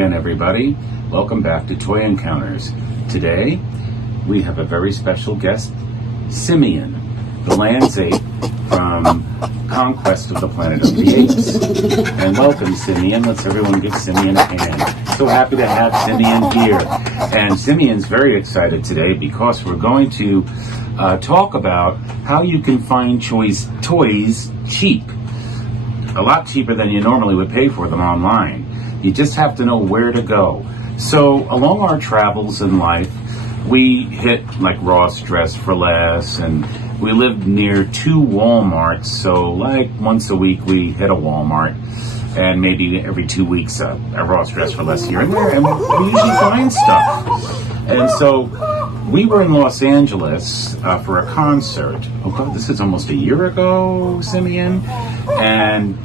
again, everybody. Welcome back to Toy Encounters. Today, we have a very special guest, Simeon, the Land's Ape from Conquest of the Planet of the Apes. And welcome, Simeon. Let's everyone give Simeon a hand. So happy to have Simeon here. And Simeon's very excited today because we're going to talk about how you can find toys cheap. A lot cheaper than you normally would pay for them online. You just have to know where to go. So along our travels in life, we hit like Ross Dress for Less, and we lived near 2 Walmarts. So like once a week we hit a Walmart, and maybe every 2 weeks a Ross Dress for Less here and there, and we usually find stuff. And so we were in Los Angeles for a concert. Oh God, this is almost a year ago, Simeon. And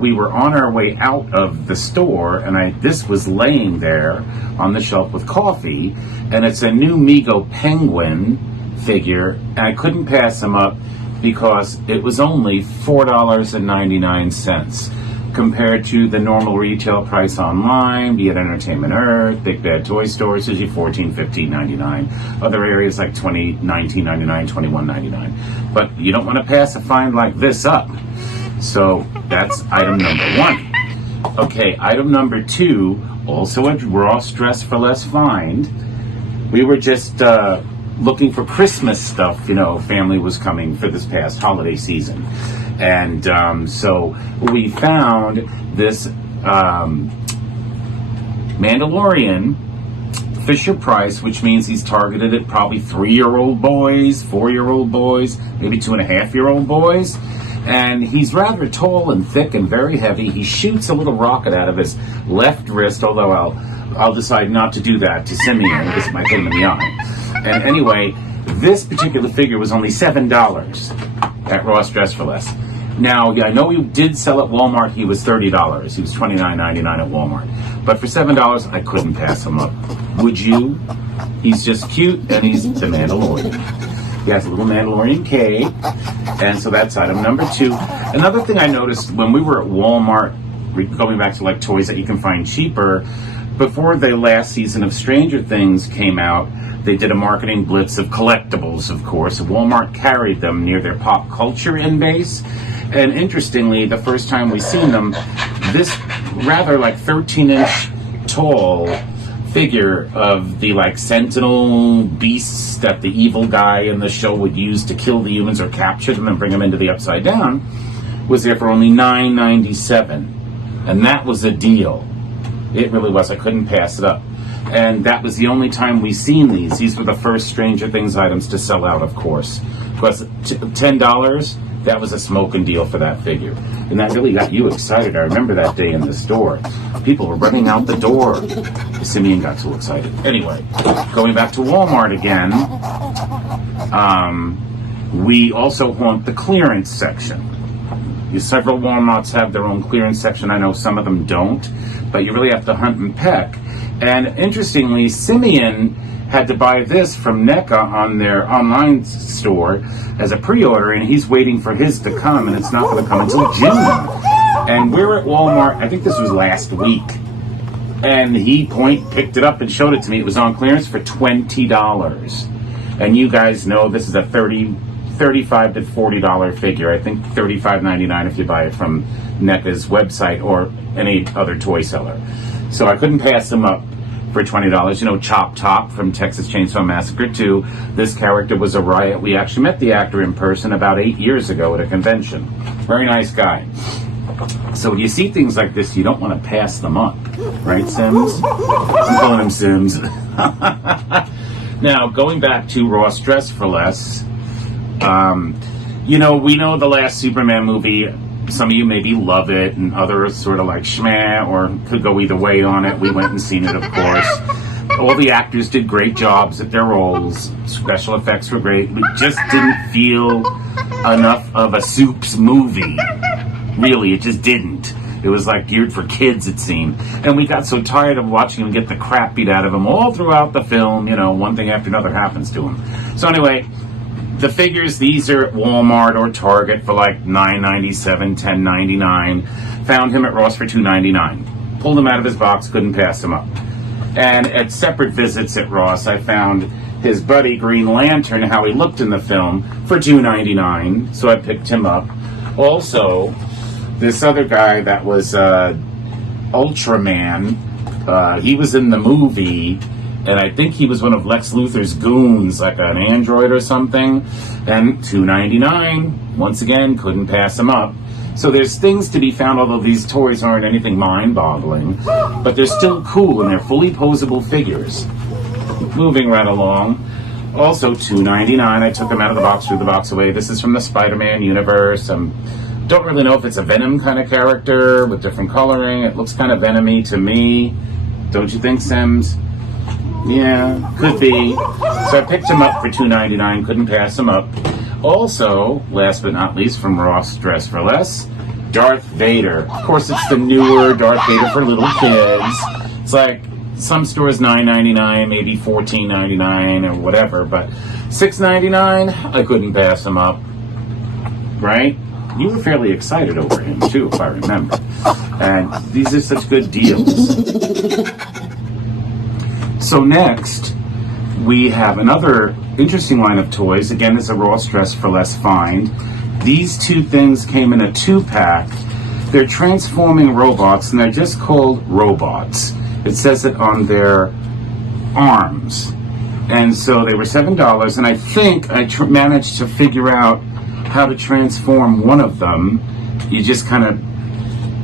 we were on our way out of the store, and this was laying there on the shelf with coffee, and it's a new Mego penguin figure, and I couldn't pass him up because it was only $4.99 compared to the normal retail price online, be it Entertainment Earth, Big Bad Toy Stores, usually $14, $15, $99. Other areas like $20, $19.99, $21.99. But you don't want to pass a find like this up. So that's item number 1. Okay, item number 2, also a Ross Dress for Less find. We were just looking for Christmas stuff. You know, family was coming for this past holiday season. And so we found this Mandalorian Fisher Price, which means he's targeted at probably 3-year-old boys, 4-year-old boys, maybe 2.5-year-old boys. And he's rather tall and thick and very heavy. He shoots a little rocket out of his left wrist, although I'll decide not to do that to Simeon because it might hit him in the eye. And anyway, this particular figure was only $7 at Ross Dress for Less. Now, I know he did sell at Walmart. He was $30. He was $29.99 at Walmart. But for $7, I couldn't pass him up. Would you? He's just cute, and he's the Mandalorian. He has a little Mandalorian cape, and so that's item number 2. Another thing I noticed when we were at Walmart, going back to like toys that you can find cheaper, before the last season of Stranger Things came out, they did a marketing blitz of collectibles, of course. Walmart carried them near their pop culture in base. And interestingly, the first time we seen them, this rather like 13-inch tall figure of the like sentinel beasts that the evil guy in the show would use to kill the humans or capture them and bring them into the Upside Down was there for only $9.97, and that was a deal. It really was. I couldn't pass it up. And that was the only time we seen these. These were the first Stranger Things items to sell out, of course. Because $10, that was a smoking deal for that figure. And that really got you excited. I remember that day in the store. People were running out the door. Simeon got too excited. Anyway, going back to Walmart again, we also haunt the clearance section. Several Walmarts have their own clearance section. I know some of them don't, but you really have to hunt and peck. And interestingly, Simeon had to buy this from NECA on their online store as a pre-order, and he's waiting for his to come, and it's not going to come until June. And we're at Walmart, I think this was last week, and he picked it up and showed it to me. It was on clearance for $20. And you guys know this is a $35 to $40 figure. I think $35.99 if you buy it from NECA's website or any other toy seller. So I couldn't pass them up for $20. You know, Chop Top from Texas Chainsaw Massacre 2. This character was a riot. We actually met the actor in person about 8 years ago at a convention. Very nice guy. So when you see things like this, you don't want to pass them up. Right, Sims? I'm calling him Sims. Now, going back to Ross Dress for Less, you know, we know the last Superman movie. Some of you maybe love it, and others sort of like schmeh, or could go either way on it. We went and seen it, of course. All the actors did great jobs at their roles. Special effects were great. We just didn't feel enough of a Soups movie. Really, it just didn't. It was like geared for kids, it seemed. And we got so tired of watching him get the crap beat out of him all throughout the film. You know, one thing after another happens to him. So anyway, the figures, these are at Walmart or Target for like $9.97, $10.99. Found him at Ross for $2.99. pulled him out of his box, couldn't pass him up. And at separate visits at Ross, I found his buddy Green Lantern, how he looked in the film, for $2.99. So I picked him up. Also, this other guy that was Ultraman, he was in the movie, and I think he was one of Lex Luthor's goons, like an android or something. And $2.99. Once again, couldn't pass him up. So there's things to be found, although these toys aren't anything mind-boggling, but they're still cool and they're fully posable figures. Moving right along. Also $2.99. I took them out of the box, threw the box away. This is from the Spider-Man universe. Don't really know if it's a Venom kind of character with different coloring. It looks kind of Venom-y to me. Don't you think, Sims? Yeah, could be. So I picked him up for $2.99. Couldn't pass him up. Also, last but not least, from Ross Dress for Less, Darth Vader. Of course, it's the newer Darth Vader for little kids. It's like some stores $9.99, maybe $14.99 or whatever, but $6.99, I couldn't pass him up. Right? You were fairly excited over him too, if I remember. And these are such good deals. So next, we have another interesting line of toys. Again, it's a Ross Dress for Less find. These two things came in a 2-pack. They're transforming robots, and they're just called robots. It says it on their arms. And so they were $7, and I think I managed to figure out how to transform one of them. You just kind of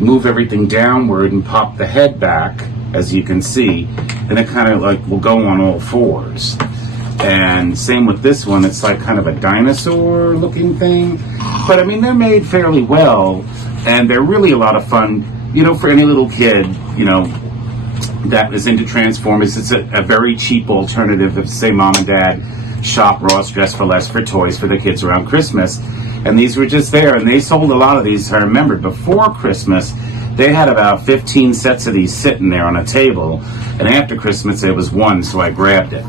move everything downward and pop the head back, as you can see, and it kind of like will go on all fours. And same with this one, it's like kind of a dinosaur looking thing. But I mean, they're made fairly well, and they're really a lot of fun, you know, for any little kid, you know, that is into Transformers. It's a very cheap alternative if, say, mom and dad shop Ross Dress for Less for toys for the kids around Christmas. And these were just there, and they sold a lot of these. I remember before Christmas, they had about 15 sets of these sitting there on a table, and after Christmas there was one, so I grabbed it.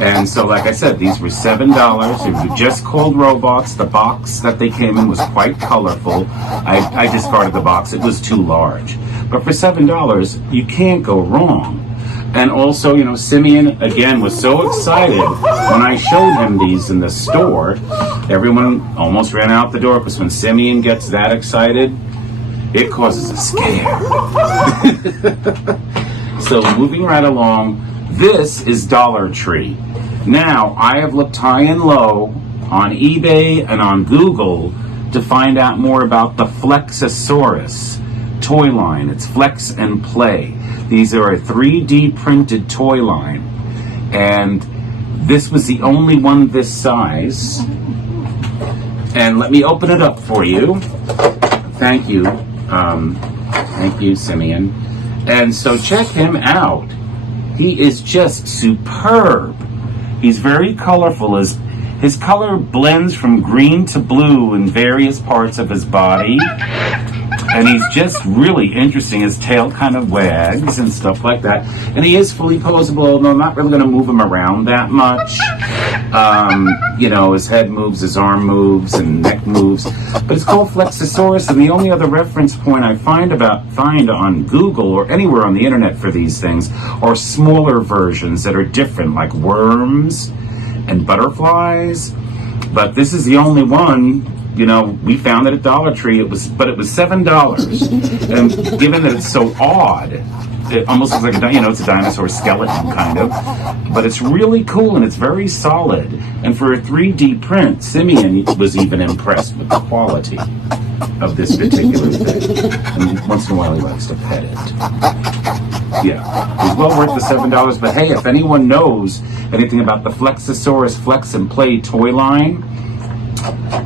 And so, like I said, these were $7. They were just called robots. The box that they came in was quite colorful. I discarded the box. It was too large. But for $7, you can't go wrong. And also, you know, Simeon, again, was so excited when I showed him these in the store. Everyone almost ran out the door, because when Simeon gets that excited, it causes a scare. So moving right along, this is Dollar Tree. Now, I have looked high and low on eBay and on Google to find out more about the Flexosaurus toy line. It's Flex and Play. These are a 3D printed toy line. And this was the only one this size. And let me open it up for you. Thank you. Thank you, Simeon. And so check him out. He is just superb. He's very colorful. His color blends from green to blue in various parts of his body. And he's just really interesting. His tail kind of wags and stuff like that. And he is fully posable, although I'm not really going to move him around that much. You know, his head moves, his arm moves, and neck moves. But it's called Flexosaurus, and the only other reference point I find on Google or anywhere on the internet for these things are smaller versions that are different, like worms and butterflies. But this is the only one. You know, we found it at Dollar Tree. It was $7, and given that it's so odd, it almost looks like it's a dinosaur skeleton kind of, but it's really cool and it's very solid. And for a 3D print, Simeon was even impressed with the quality of this particular thing. And once in a while, he likes to pet it. Yeah, it's well worth the $7. But hey, if anyone knows anything about the Flexosaurus Flex and Play toy line,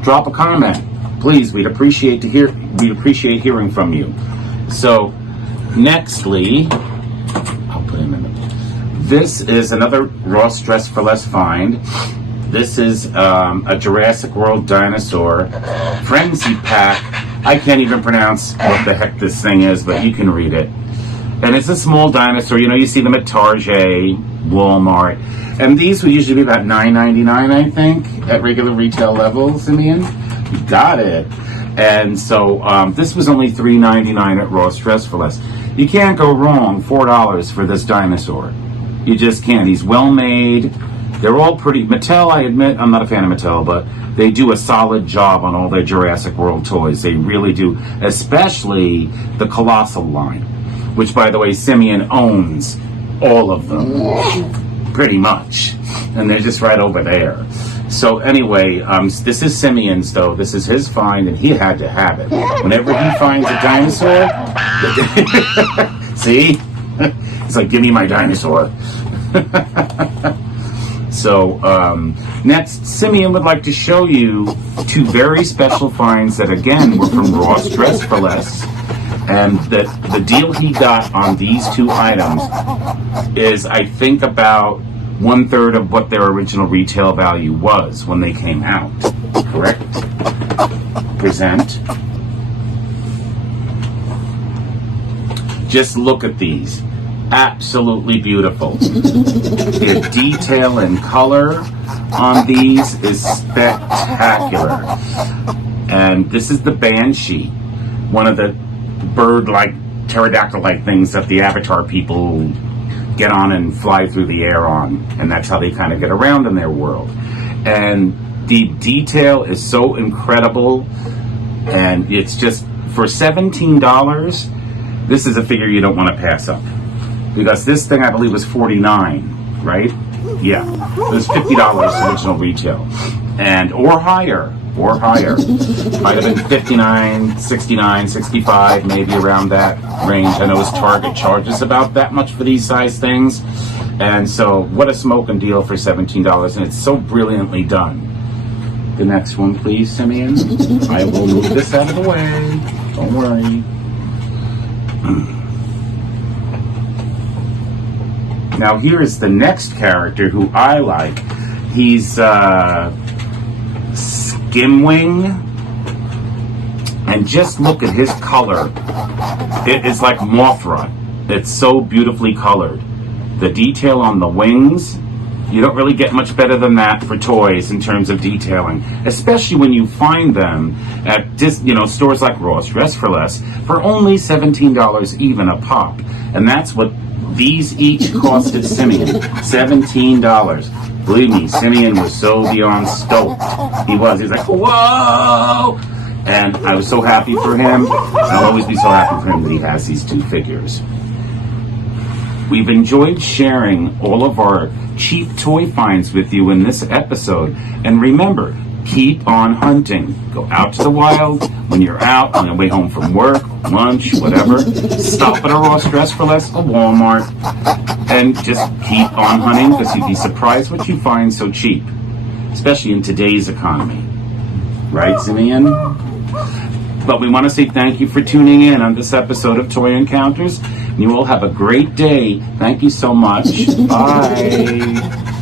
drop a comment, please. We'd appreciate hearing from you. So, nextly, I'll put him in. This is another Ross Dress for Less find. This is a Jurassic World dinosaur frenzy pack. I can't even pronounce what the heck this thing is, but you can read it. And it's a small dinosaur. You know, you see them at Target, Walmart. And these would usually be about $9.99, I think, at regular retail level, Simeon. You got it. And so this was only $3.99 at Ross Dress for Less. You can't go wrong. $4 for this dinosaur. You just can't. He's well made. They're all pretty. Mattel, I admit, I'm not a fan of Mattel, but they do a solid job on all their Jurassic World toys. They really do, especially the Colossal line, which, by the way, Simeon owns all of them, pretty much. And they're just right over there. So anyway, this is Simeon's, though. This is his find, and he had to have it. Whenever he finds a dinosaur, see? It's like, give me my dinosaur. So, next, Simeon would like to show you two very special finds that, again, were from Ross Dress for Less. And that the deal he got on these two items is, I think, about 1/3 of what their original retail value was when they came out. Correct? Present. Just look at these. Absolutely beautiful. The detail and color on these is spectacular. And this is the Banshee, one of the bird-like, pterodactyl-like things that the Avatar people get on and fly through the air on. And that's how they kind of get around in their world. And the detail is so incredible. And it's just, for $17, this is a figure you don't want to pass up. Because this thing, I believe, was $49, right? Yeah, it was $50 original retail, or higher. Might have been $59, $69, $65, maybe around that range. I know his Target charges about that much for these size things, and so what a smoking deal for $17, and it's so brilliantly done. The next one, please, Simeon. I will move this out of the way. Don't worry. Now here is the next character who I like. He's Skimwing, and just look at his color. It is like Mothra. It's so beautifully colored. The detail on the wings, you don't really get much better than that for toys in terms of detailing, especially when you find them at stores like Ross Dress for Less for only $17 even a pop, and that's what these each costed Simeon, $17. Believe me, Simeon was so beyond stoked. He was like, whoa! And I was so happy for him. And I'll always be so happy for him that he has these two figures. We've enjoyed sharing all of our cheap toy finds with you in this episode. And remember, keep on hunting. Go out to the wild. When you're out on your way home from work, lunch, whatever, stop at a Ross Dress for Less, a Walmart, and just keep on hunting, because you'd be surprised what you find so cheap, especially in today's economy. Right, Simeon? But we want to say thank you for tuning in on this episode of Toy Encounters. You all have a great day. Thank you so much. Bye.